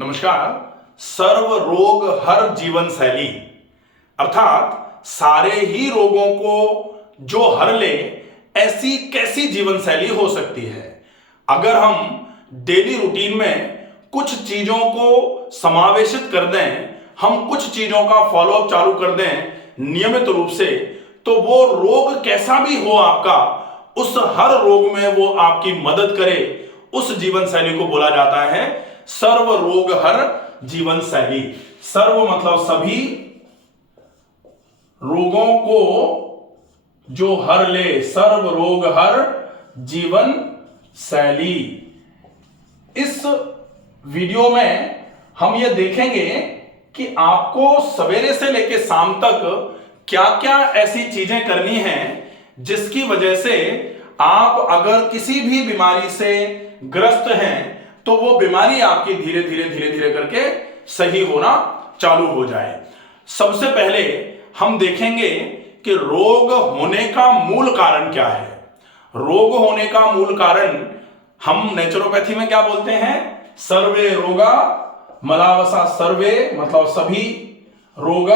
नमस्कार। सर्व रोग हर जीवन शैली अर्थात सारे ही रोगों को जो हर ले ऐसी कैसी जीवन शैली हो सकती है। अगर हम डेली रूटीन में कुछ चीजों को समावेशित कर दें, हम कुछ चीजों का फॉलोअप चालू कर दें नियमित रूप से, तो वो रोग कैसा भी हो आपका, उस हर रोग में वो आपकी मदद करे। उस जीवन शैली को बोला जाता है सर्व रोग हर जीवन शैली। सर्व मतलब सभी रोगों को जो हर ले, सर्व रोग हर जीवन शैली। इस वीडियो में हम ये देखेंगे कि आपको सवेरे से लेकर शाम तक क्या क्या ऐसी चीजें करनी हैं जिसकी वजह से आप अगर किसी भी बीमारी से ग्रस्त हैं तो वो बीमारी आपकी धीरे धीरे करके सही होना चालू हो जाए। सबसे पहले हम देखेंगे कि रोग होने का मूल कारण क्या है। रोग होने का मूल कारण हम नेचुरोपैथी में क्या बोलते हैं? सर्वे रोगा मलावसा। सर्वे मतलब सभी, रोग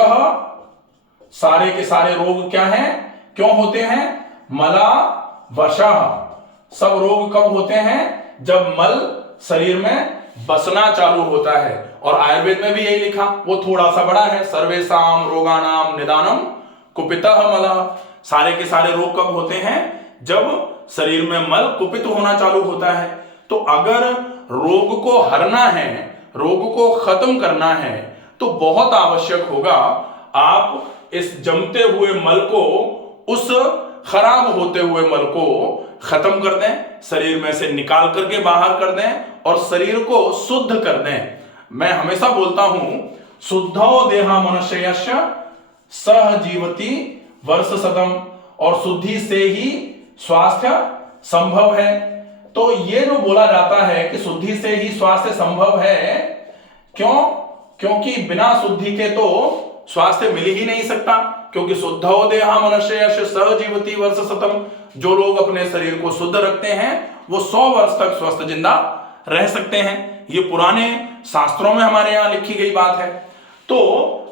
सारे के सारे रोग क्या हैं, क्यों होते हैं? मला वशः। सब रोग कब होते हैं? जब मल शरीर में बसना चालू होता है। और आयुर्वेद में भी यही लिखा, वो थोड़ा सा बड़ा है, सर्वेषाम रोगाणाम निदानम कुपितः मलः। सारे के सारे रोग कब होते हैं? जब शरीर में मल कुपित होना चालू होता है। तो अगर रोग को हरना है, रोग को खत्म करना है, तो बहुत आवश्यक होगा आप इस जमते हुए मल को, उस खराब होते हुए मल को खत्म कर दें, शरीर में से निकाल करके बाहर कर दें और शरीर को शुद्ध कर दें। मैं हमेशा बोलता हूं, शुद्धो देहा मनुष्यस्य सह जीवति वर्ष शतम, और शुद्धि से ही स्वास्थ्य संभव है। तो ये जो बोला जाता है कि शुद्धि से ही स्वास्थ्य संभव है, क्यों? क्योंकि बिना शुद्धि के तो स्वास्थ्य मिल ही नहीं सकता। क्योंकि शुद्धो देहा मनुष्यस्य सह जीवति वर्ष शतम, जो लोग अपने शरीर को शुद्ध रखते हैं वो 100 वर्ष तक स्वस्थ जिंदा रह सकते हैं। ये पुराने शास्त्रों में हमारे यहां लिखी गई बात है। तो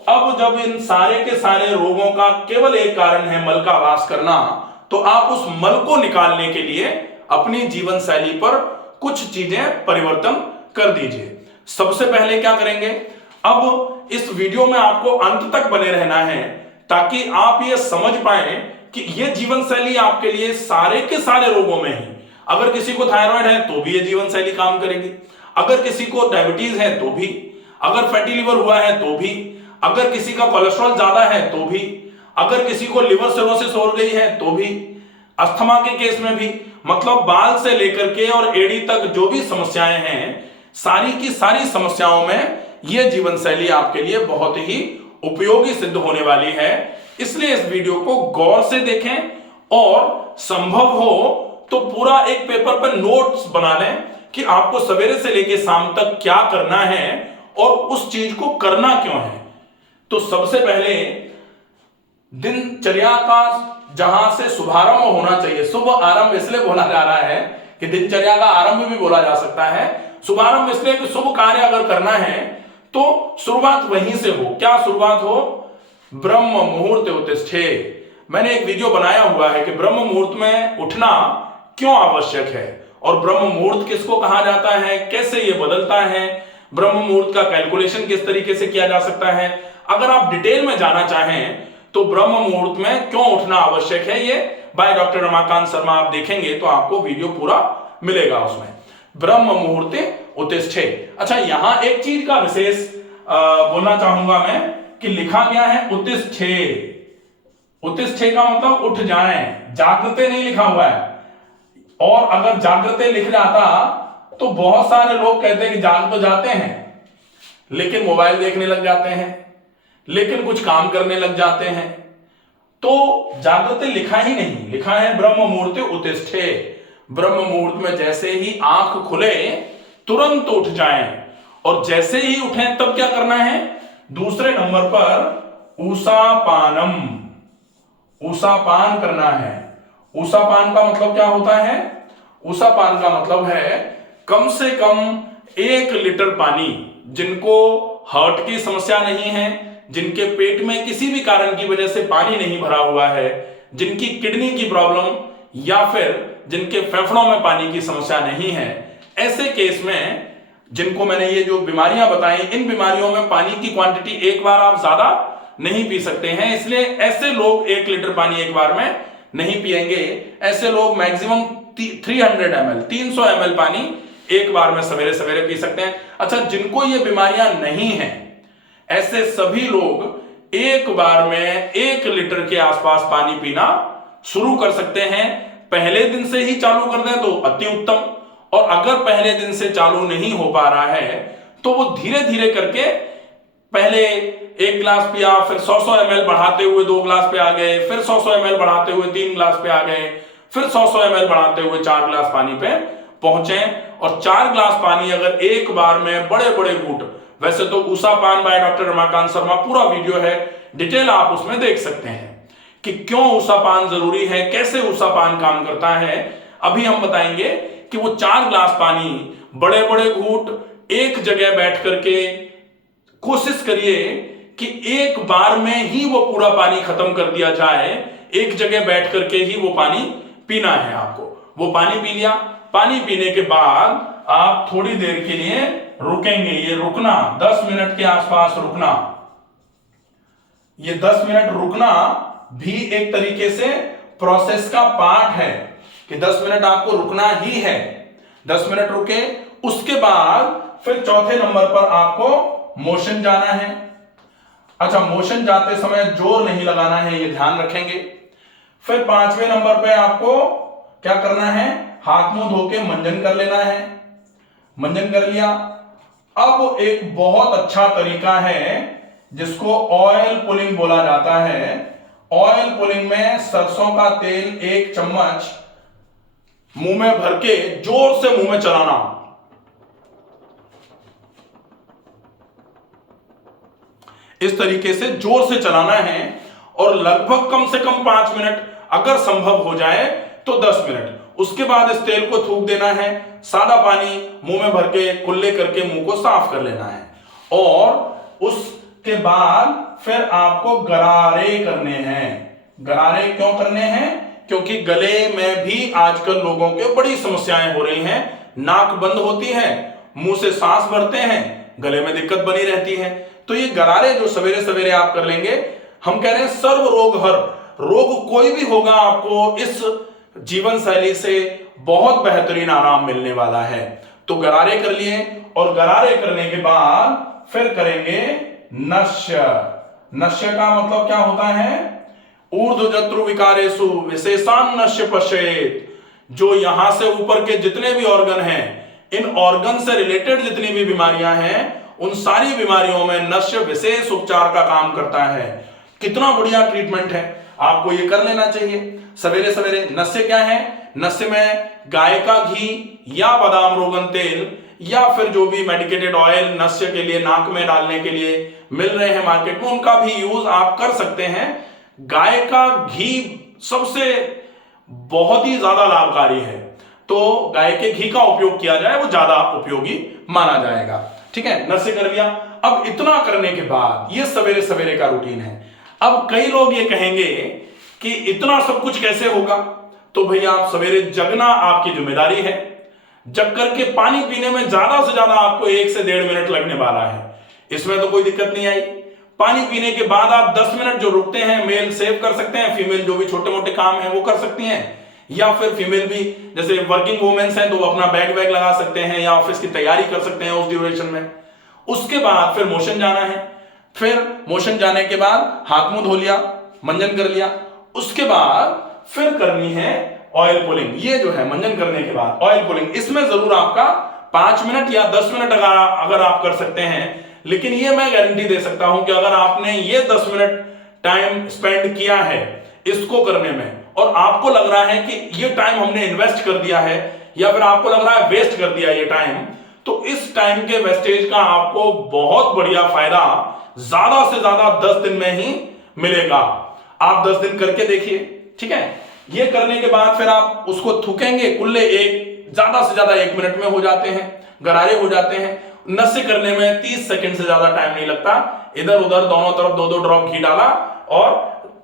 अब जब इन सारे के सारे रोगों का केवल एक कारण है मल का वास करना, तो आप उस मल को निकालने के लिए अपनी जीवन शैली पर कुछ चीजें परिवर्तन कर दीजिए। सबसे पहले क्या करेंगे? अब इस वीडियो में आपको अंत तक बने रहना है ताकि आप ये समझ पाए कि ये जीवन शैली आपके लिए सारे के सारे रोगों में है। अगर किसी को थायराइड है तो भी ये जीवन शैली काम करेगी, अगर किसी को डायबिटीज है तो भी, अगर फैटी लिवर हुआ है तो भी, अगर किसी का कोलेस्ट्रॉल ज्यादा है तो भी, अगर किसी को लिवर सिरोसिस हो गई है तो भी, अस्थमा के केस में भी, मतलब बाल से लेकर के और एड़ी तक जो भी समस्याएं हैं, सारी की सारी समस्याओं में यह जीवन शैली आपके लिए बहुत ही उपयोगी सिद्ध होने वाली है। इसलिए इस वीडियो को गौर से देखें और संभव हो तो पूरा एक पेपर पर नोट्स बना लें कि आपको सवेरे से लेकर शाम तक क्या करना है और उस चीज को करना क्यों है। तो सबसे पहले दिनचर्या का जहां से शुभारंभ होना चाहिए, शुभ आरंभ इसलिए बोला जा रहा है कि दिनचर्या का आरंभ भी बोला जा सकता है, शुभारंभ इसलिए कि शुभ कार्य अगर करना है तो शुरुआत वहीं से हो। क्या शुरुआत हो? ब्रह्म मुहूर्त उत्तिष्ठे। मैंने एक वीडियो बनाया हुआ है कि ब्रह्म मुहूर्त में उठना क्यों आवश्यक है और ब्रह्म मुहूर्त किसको कहा जाता है, कैसे ये बदलता है, ब्रह्म मुहूर्त का कैलकुलेशन किस तरीके से किया जा सकता है। अगर आप डिटेल में जाना चाहें तो ब्रह्म मुहूर्त में क्यों उठना आवश्यक है, ये बाय डॉक्टर रमाकांत शर्मा आप देखेंगे तो आपको वीडियो पूरा मिलेगा उसमें। ब्रह्म मुहूर्ते उत्तिष्ठे। अच्छा, यहां एक चीज का विशेष बोलना चाहूंगा मैं कि लिखा गया है उत्तिष्ठे। उत्तिष्ठे का मतलब उठ जाएं, जागृते नहीं लिखा हुआ है। और अगर जागृते लिख जाता तो बहुत सारे लोग कहते हैं कि जाग तो जाते हैं लेकिन मोबाइल देखने लग जाते हैं, लेकिन कुछ काम करने लग जाते हैं। तो जागृते लिखा ही नहीं, लिखा है ब्रह्म मुहूर्ते उत्तिष्ठे। ब्रह्म मुहूर्त में जैसे ही आंख खुले तुरंत उठ जाएं, और जैसे ही उठें तब क्या करना है? दूसरे नंबर पर ऊषापानम, ऊषापान करना है। ऊषापान का मतलब क्या होता है? ऊषापान का मतलब है कम से कम 1 लीटर पानी, जिनको हार्ट की समस्या नहीं है, जिनके पेट में किसी भी कारण की वजह से पानी नहीं भरा हुआ है, जिनकी किडनी की प्रॉब्लम या फिर जिनके फेफड़ों में पानी की समस्या नहीं है, ऐसे केस में जिनको मैंने ये जो बीमारियां बताई, इन बीमारियों में पानी की क्वांटिटी एक बार आप ज्यादा नहीं पी सकते हैं, इसलिए ऐसे लोग 1 लीटर पानी एक बार में नहीं पिएंगे। ऐसे लोग मैक्सिमम 300 ml 300 ml पानी एक बार में सवेरे सवेरे पी सकते हैं। अच्छा, जिनको ये बीमारियां नहीं हैं, ऐसे सभी लोग एक बार में 1 लीटर के आसपास पानी पीना शुरू कर सकते हैं। पहले दिन से ही चालू कर दें तो अति उत्तम, और अगर पहले दिन से चालू नहीं हो पा रहा है तो वो धीरे धीरे करके पहले 1 गिलास पिया, फिर 100 ml बढ़ाते हुए 2 गिलास पे आ गए, फिर 100 ml बढ़ाते हुए 3 गिलास पे आ गए, फिर 100 ml बढ़ाते हुए 4 गिलास पानी पे पहुंचे। और 4 गिलास पानी अगर एक बार में बड़े बड़े घूंट, वैसे तो ऊषा पान बाय डॉक्टर रमाकांत शर्मा पूरा वीडियो है, डिटेल आप उसमें देख सकते हैं कि क्यों ऊषा पान जरूरी है, कैसे ऊषा पान काम करता है। अभी हम बताएंगे कि वो 4 गिलास पानी बड़े बड़े घूंट एक जगह बैठ करके कोशिश करिए कि एक बार में ही वो पूरा पानी खत्म कर दिया जाए। एक जगह बैठ करके ही वो पानी पीना है आपको। वो पानी पी लिया, पानी पीने के बाद आप थोड़ी देर के लिए रुकेंगे। ये रुकना 10 मिनट के आसपास रुकना, ये 10 मिनट रुकना भी एक तरीके से प्रोसेस का पार्ट है कि 10 मिनट आपको रुकना ही है। 10 मिनट रुके, उसके बाद फिर चौथे नंबर पर आपको मोशन जाना है। अच्छा, मोशन जाते समय जोर नहीं लगाना है, ये ध्यान रखेंगे। फिर 5वें नंबर पे आपको क्या करना है, हाथ मुंह धो के मंजन कर लेना है। मंजन कर लिया। अब एक बहुत अच्छा तरीका है जिसको ऑयल पुलिंग बोला जाता है। ऑयल पुलिंग में सरसों का तेल 1 चम्मच मुंह में भर के जोर से मुंह में चलाना। इस तरीके से जोर से चलाना है और लगभग कम से कम 5 मिनट, अगर संभव हो जाए तो 10 मिनट। उसके बाद इस तेल को थूक देना है। सादा पानी मुंह में भर के कुल्ले करके मुंह को साफ कर लेना है। और उसके बाद फिर आपको गरारे करने हैं। गरारे क्यों करने हैं? क्योंकि गले में भी आजकल लोगों के बड़ी समस्याएं हो रही हैं। नाक बंद होती है, मुंह से सांस भरते हैं, गले में दिक्कत बनी रहती है। तो ये गरारे जो सवेरे सवेरे आप कर लेंगे, हम कह रहे हैं सर्व रोग हर रोग कोई भी होगा, आपको इस जीवन शैली से बहुत बेहतरीन आराम मिलने वाला है। तो गरारे कर लिए और गरारे करने के बाद फिर करेंगे नश्य। नश्य का मतलब क्या होता है? ऊर्ध्वजत्रु विकारेषु विशेषान नश्य पश्येत। जो यहां से ऊपर के जितने भी ऑर्गन हैं, इन ऑर्गन से रिलेटेड जितनी भी बीमारियां हैं, उन सारी बीमारियों में नश्य विशेष उपचार का काम करता है। कितना बढ़िया ट्रीटमेंट है, आपको ये कर लेना चाहिए सवेरे सवेरे। नश्य क्या है? नश्य में गाय का घी या बादाम रोगन तेल या फिर जो भी मेडिकेटेड ऑयल नश्य के लिए नाक में डालने के लिए मिल रहे हैं मार्केट में, उनका भी यूज आप कर सकते हैं। गाय का घी सबसे बहुत ही ज्यादा लाभकारी है, तो गाय के घी का उपयोग किया जाए, वो ज्यादा उपयोगी माना जाएगा। ठीक है, नश्य कर लिया। अब इतना करने के बाद ये सवेरे सवेरे का रूटीन है। अब कई लोग ये कहेंगे कि इतना सब कुछ कैसे होगा? तो भैया, आप सवेरे जगना आपकी जिम्मेदारी है। जग करके पानी पीने में ज्यादा से ज्यादा आपको 1 से 1.5 मिनट लगने वाला है। इसमें तो कोई दिक्कत नहीं आई। पानी पीने के बाद आप 10 मिनट जो रुकते हैं, मेल सेव कर सकते हैं, फीमेल जो भी छोटे मोटे काम है वो कर सकती हैं, या फिर फीमेल भी जैसे वर्किंग वुमेन्स हैं तो अपना बैग वैग लगा सकते हैं या ऑफिस की तैयारी कर सकते हैं उस ड्यूरेशन में। उसके बाद फिर मोशन जाना है। फिर मोशन जाने के बाद हाथ मुंह धो लिया, मंजन कर लिया। उसके बाद फिर करनी है ऑयल पुलिंग। ये जो है मंजन करने के बाद ऑयल पुलिंग, इसमें जरूर आपका 5 मिनट या 10 मिनट अगर आप कर सकते हैं, लेकिन ये मैं गारंटी दे सकता हूं कि अगर आपने ये 10 मिनट टाइम स्पेंड किया है इसको करने में, और आपको लग रहा है कि ये टाइम हमने इन्वेस्ट कर दिया है, या फिर आपको लग रहा है वेस्ट कर दिया ये टाइम, तो इस टाइम के वेस्टेज का आपको बहुत बढ़िया फायदा ज्यादा से ज्यादा 10 दिन में ही मिलेगा। आप 10 दिन करके देखिए। ठीक है, ये करने के बाद फिर आप उसको थूकेंगे कुल्ले, एक ज्यादा से ज्यादा 1 मिनट में हो जाते हैं। गरारे हो जाते हैं। नस्य करने में 30 सेकंड से ज्यादा टाइम नहीं लगता। इधर उधर दोनों तरफ 2-2 ड्रॉप घी डाला और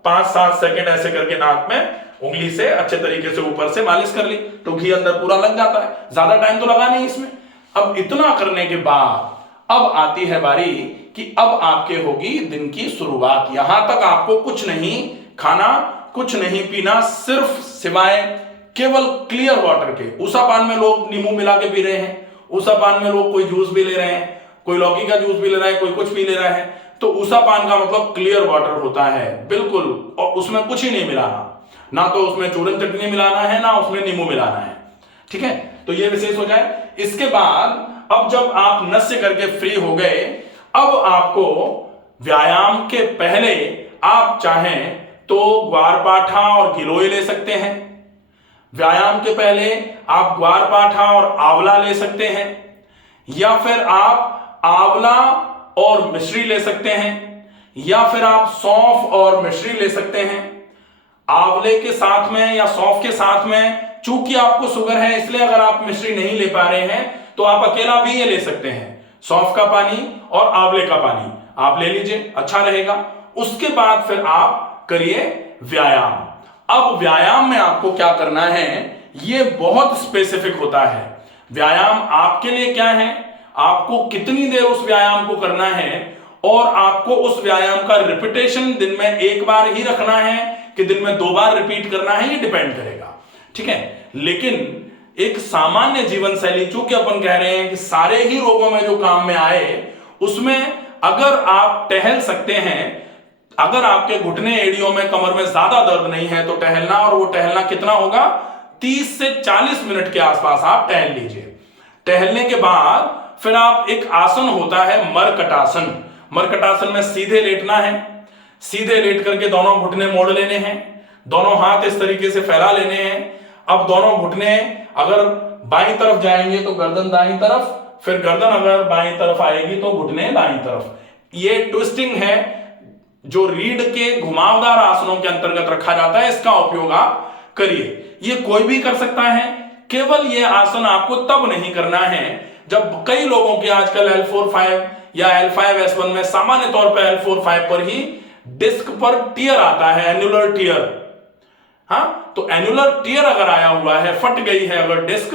5-7 सेकंड ऐसे करके नाक में उंगली से अच्छे तरीके से ऊपर से मालिश कर ली तो घी अंदर पूरा लग जाता है। ज्यादा टाइम तो लगा नहीं इसमें। अब इतना करने के बाद अब आती है बारी कि अब आपके होगी दिन की शुरुआत। यहां तक आपको कुछ नहीं खाना, कुछ नहीं पीना, सिर्फ सिवाय केवल क्लियर वाटर के। ऊषा पान में लोग नींबू मिला के पी रहे हैं, ऊषा पान में लोग कोई जूस भी ले रहे हैं, कोई लौकी का जूस भी ले रहा है, कोई कुछ भी ले रहा है। तो ऊषा पान का मतलब क्लियर वाटर होता है बिल्कुल, और उसमें कुछ ही नहीं मिलाना, ना तो उसमें चूरन चटनी मिलाना है, ना उसमें नींबू मिलाना है। ठीक है, तो ये विशेष हो जाए। इसके बाद अब जब आप नस्य करके फ्री हो गए, अब आपको व्यायाम के पहले आप चाहें तो ग्वारपाठा और गिलोय ले सकते हैं। व्यायाम के पहले आप ग्वारपाठा और आंवला ले सकते हैं, या फिर आप आंवला और मिश्री ले सकते हैं, या फिर आप सौंफ और मिश्री ले सकते हैं। आंवले के साथ में या सौंफ के साथ में, चूंकि आपको शुगर है इसलिए अगर आप मिश्री नहीं ले पा रहे हैं तो आप अकेला भी ये ले सकते हैं, सौंफ का पानी और आंवले का पानी आप ले लीजिए, अच्छा रहेगा। उसके बाद फिर आप करिए व्यायाम। अब व्यायाम में आपको क्या करना है ये बहुत स्पेसिफिक होता है। व्यायाम आपके लिए क्या है, आपको कितनी देर उस व्यायाम को करना है, और आपको उस व्यायाम का रिपीटेशन दिन में एक बार ही रखना है कि दिन में 2 बार रिपीट करना है, ये डिपेंड करेगा। ठीक है, लेकिन एक सामान्य जीवन शैली, चूंकि अपन कह रहे हैं कि सारे ही रोगों में जो काम में आए, उसमें अगर आप टहल सकते हैं, अगर आपके घुटने एड़ियों में कमर में ज्यादा दर्द नहीं है तो टहलना, और वो टहलना कितना होगा, 30 से 40 मिनट के आसपास आप टहल लीजिए। टहलने के बाद फिर आप एक आसन होता है मरकटासन। मरकटासन में सीधे लेटना है, सीधे लेट करके दोनों घुटने मोड़ लेने हैं, दोनों हाथ इस तरीके से फैला लेने हैं। अब दोनों घुटने अगर बाईं तरफ जाएंगे तो गर्दन दाईं तरफ, फिर गर्दन अगर बाईं तरफ आएगी तो घुटने दाईं तरफ। ये ट्विस्टिंग है जो रीढ़ के घुमावदार आसनों के अंतर्गत रखा जाता है, इसका उपयोग आप करिए। ये कोई भी कर सकता है, केवल ये आसन आपको तब नहीं करना है जब कई लोगों के आजकल L4-5 या L5-S1 में सामान्य तौर पर L4-5 पर ही डिस्क पर टियर आता है, एन्युलर टियर। हाँ, तो एन्युलर टियर अगर आया हुआ है, फट गई है अगर डिस्क,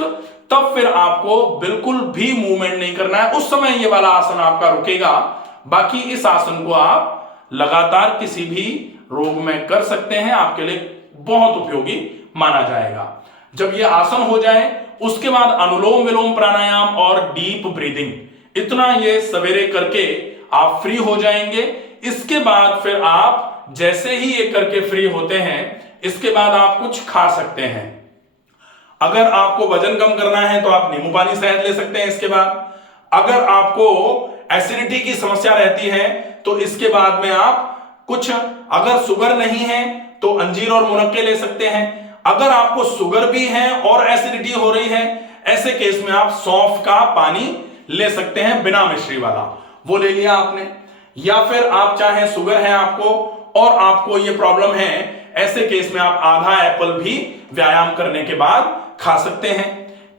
तब फिर आपको बिल्कुल भी मूवमेंट नहीं करना है। उस समय ये वाला आसन आपका रुकेगा। बाकी इस आसन को आप लगातार किसी भी रोग में कर सकते हैं, आपके लिए बहुत उपयोगी माना जाएगा। जब यह आसन हो जाए उसके बाद अनुलोम विलोम प्राणायाम और डीप ब्रीदिंग, इतना ये सवेरे करके आप फ्री हो जाएंगे। इसके बाद फिर आप जैसे ही ये करके फ्री होते हैं, इसके बाद आप कुछ खा सकते हैं। अगर आपको वजन कम करना है तो आप नींबू पानी शहद ले सकते हैं। इसके बाद अगर आपको एसिडिटी की समस्या रहती है तो इसके बाद में आप कुछ, अगर शुगर नहीं है तो अंजीर और मुनक्के ले सकते हैं। अगर आपको शुगर भी है और एसिडिटी हो रही है, ऐसे केस में आप सौंफ का पानी ले सकते हैं, बिना मिश्री वाला, वो ले लिया आपने। या फिर आप चाहें शुगर है आपको और आपको ये प्रॉब्लम है, ऐसे केस में आप आधा एप्पल भी व्यायाम करने के बाद खा सकते हैं।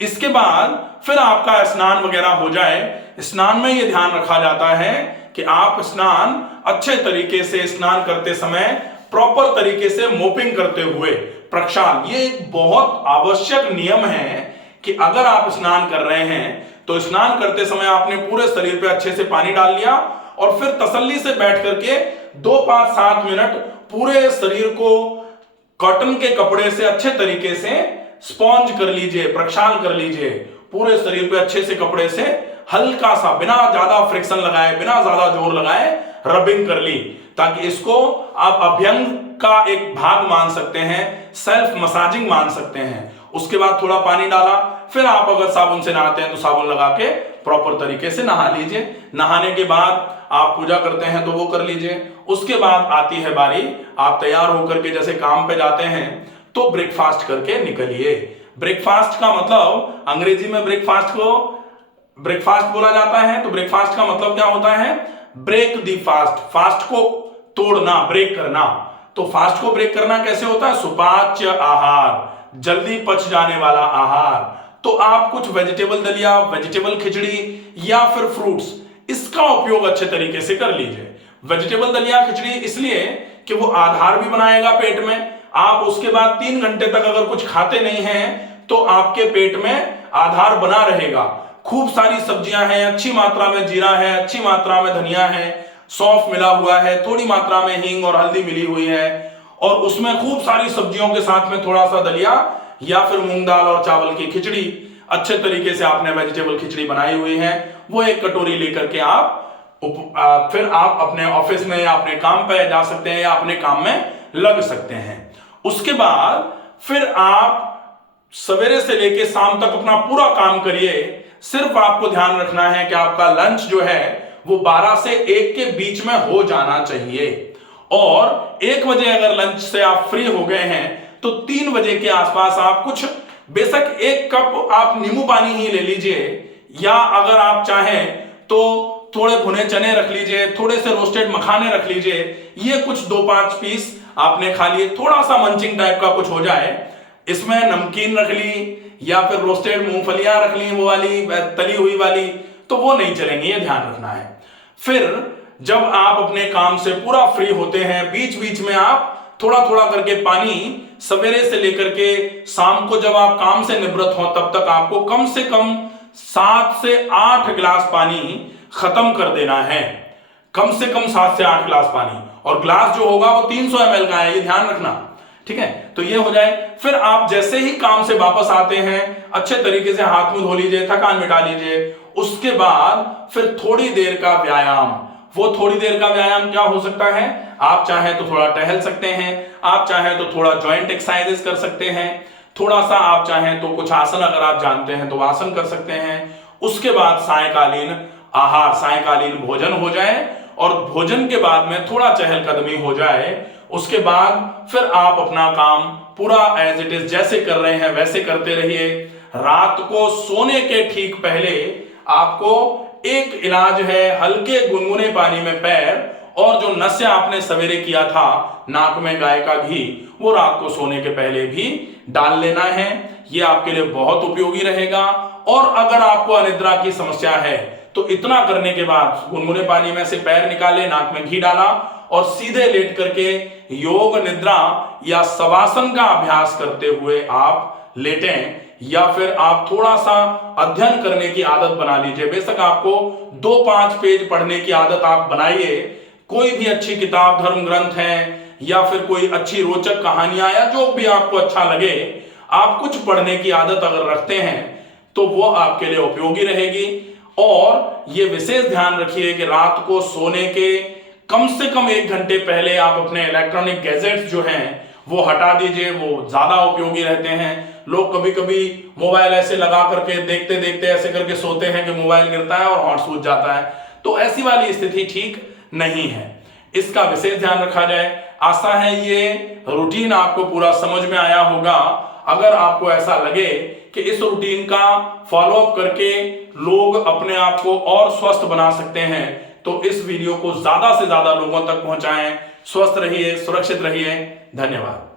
इसके बाद फिर आपका स्नान वगैरह हो जाए। स्नान में यह ध्यान रखा जाता है कि आप स्नान अच्छे तरीके से, स्नान करते समय प्रॉपर तरीके से मोपिंग करते हुए प्रक्षालन, ये एक बहुत आवश्यक नियम है कि अगर आप स्नान कर रहे हैं तो स्नान करते समय आपने पूरे शरीर पे अच्छे से पानी डाल लिया और फिर तसल्ली से बैठ करके 2, 5, 7 मिनट पूरे शरीर को कॉटन के कपड़े से अच्छे तरीके से स्पॉन्ज कर लीजिए, प्रक्षालन कर लीजिए। पूरे शरीर पे अच्छे से कपड़े से हल्का सा, बिना ज्यादा फ्रिक्शन लगाए, बिना ज्यादा जोर लगाए रबिंग कर ली, ताकि इसको आप अभ्यंग का एक भाग मान सकते हैं, सेल्फ मसाजिंग मान सकते हैं। उसके बाद थोड़ा पानी डाला, फिर आप अगर साबुन से नहाते हैं तो साबुन लगा के प्रॉपर तरीके से नहा लीजिए। नहाने के बाद आप पूजा करते हैं तो वो कर लीजिए। उसके बाद आती है बारी, आप तैयार होकर के जैसे काम पे जाते हैं तो ब्रेकफास्ट करके निकलिए। ब्रेकफास्ट का मतलब, अंग्रेजी में ब्रेकफास्ट को ब्रेकफास्ट बोला जाता है, तो ब्रेकफास्ट का मतलब क्या होता है, ब्रेक दी फास्ट, फास्ट को तोड़ना, ब्रेक करना। तो फास्ट को ब्रेक करना कैसे होता है, सुपाच्य आहार, जल्दी पच जाने वाला आहार। तो आप कुछ वेजिटेबल दलिया, वेजिटेबल खिचड़ी या फिर फ्रूट्स, इसका उपयोग अच्छे तरीके से कर लीजिए। वेजिटेबल दलिया खिचड़ी इसलिए कि वो आधार भी बनाएगा पेट में। आप उसके बाद 3 घंटे तक अगर कुछ खाते नहीं हैं तो आपके पेट में आधार बना रहेगा। खूब सारी सब्जियां हैं, अच्छी मात्रा में जीरा है, अच्छी मात्रा में धनिया है, सौंफ मिला हुआ है, थोड़ी मात्रा में हींग और हल्दी मिली हुई है, और उसमें खूब सारी सब्जियों के साथ में थोड़ा सा दलिया या फिर मूंग दाल और चावल की खिचड़ी, अच्छे तरीके से आपने वेजिटेबल खिचड़ी बनाई हुई है, वो एक कटोरी लेकर के आप फिर आप अपने ऑफिस में या अपने काम पे जा सकते हैं या अपने काम में लग सकते हैं। उसके बाद फिर आप सवेरे से लेके शाम तक अपना पूरा काम करिए। सिर्फ आपको ध्यान रखना है कि आपका लंच जो है वो 12 से 1 के बीच में हो जाना चाहिए, और 1 बजे अगर लंच से आप फ्री हो गए हैं तो 3 बजे के आसपास आप कुछ, बेशक 1 कप आप नींबू पानी ही ले लीजिए, या अगर आप चाहें तो थोड़े भुने चने रख लीजिए, थोड़े से रोस्टेड मखाने रख लीजिए, ये कुछ 2-5 पीस आपने खा लिए, थोड़ा सा मंचिंग टाइप का कुछ हो जाए। इसमें नमकीन रख ली या फिर रोस्टेड मूंगफलियां रख ली, वो वाली तली हुई वाली, तो वो नहीं चलेंगी, ये ध्यान रखना है। फिर जब आप अपने काम से पूरा फ्री होते हैं, बीच बीच में आप थोड़ा थोड़ा करके पानी सवेरे से लेकर के शाम को जब आप काम से निवृत्त हो तब तक आपको कम से कम 7 से 8 गिलास पानी खत्म कर देना है। कम से कम 7 से 8 गिलास पानी, और ग्लास जो होगा वो 300 ml का है, ये ध्यान रखना, ठीक है। तो ये हो जाए। फिर आप जैसे ही काम से वापस आते हैं अच्छे तरीके से हाथ मुंह धो लीजिए, थकान मिटा लीजिए। उसके बाद फिर थोड़ी देर का व्यायाम, वो थोड़ी देर का व्यायाम क्या हो सकता है, आप चाहे तो थोड़ा टहल सकते हैं, आप चाहे तो थोड़ा जॉइंट एक्सरसाइजेस कर सकते हैं, थोड़ा सा आप चाहें तो कुछ आसन अगर आप जानते हैं तो आसन कर सकते हैं। उसके बाद सायंकालीन आहार, सायंकालीन भोजन हो जाए, और भोजन के बाद में थोड़ा चहलकदमी हो जाए। उसके बाद फिर आप अपना काम पूरा एज इट इज जैसे कर रहे हैं वैसे करते रहिए। रात को सोने के ठीक पहले आपको एक इलाज है, हल्के गुनगुने पानी में पैर और जो नशा आपने सवेरे किया था नाक में गाय का घी, वो रात को सोने के पहले भी डाल लेना है। ये आपके लिए बहुत उपयोगी रहेगा। और अगर आपको अनिद्रा की समस्या है तो इतना करने के बाद गुनगुने पानी में से पैर निकाले, नाक में घी डाला और सीधे लेट करके योग निद्रा या शवासन का अभ्यास करते हुए आप लेटें, या फिर आप थोड़ा सा अध्ययन करने की आदत बना लीजिए। बेशक आपको 2-5 पेज पढ़ने की आदत आप बनाइए, कोई भी अच्छी किताब, धर्म ग्रंथ है या फिर कोई अच्छी रोचक कहानियां या जो भी आपको अच्छा लगे, आप कुछ पढ़ने की आदत अगर रखते हैं तो वो आपके लिए उपयोगी रहेगी। और ये विशेष ध्यान रखिए कि रात को सोने के कम से कम 1 घंटे पहले आप अपने इलेक्ट्रॉनिक गैजेट्स जो हैं वो हटा दीजिए, वो ज्यादा उपयोगी रहते हैं। लोग कभी कभी मोबाइल ऐसे लगा करके देखते देखते ऐसे करके सोते हैं कि मोबाइल गिरता है और हॉट सूझ जाता है, तो ऐसी वाली स्थिति ठीक नहीं है, इसका विशेष ध्यान रखा जाए। आशा है ये रूटीन आपको पूरा समझ में आया होगा। अगर आपको ऐसा लगे कि इस रूटीन का फॉलोअप करके लोग अपने आप को और स्वस्थ बना सकते हैं तो इस वीडियो को ज्यादा से ज्यादा लोगों तक पहुंचाएं। स्वस्थ रहिए, सुरक्षित रहिए। धन्यवाद।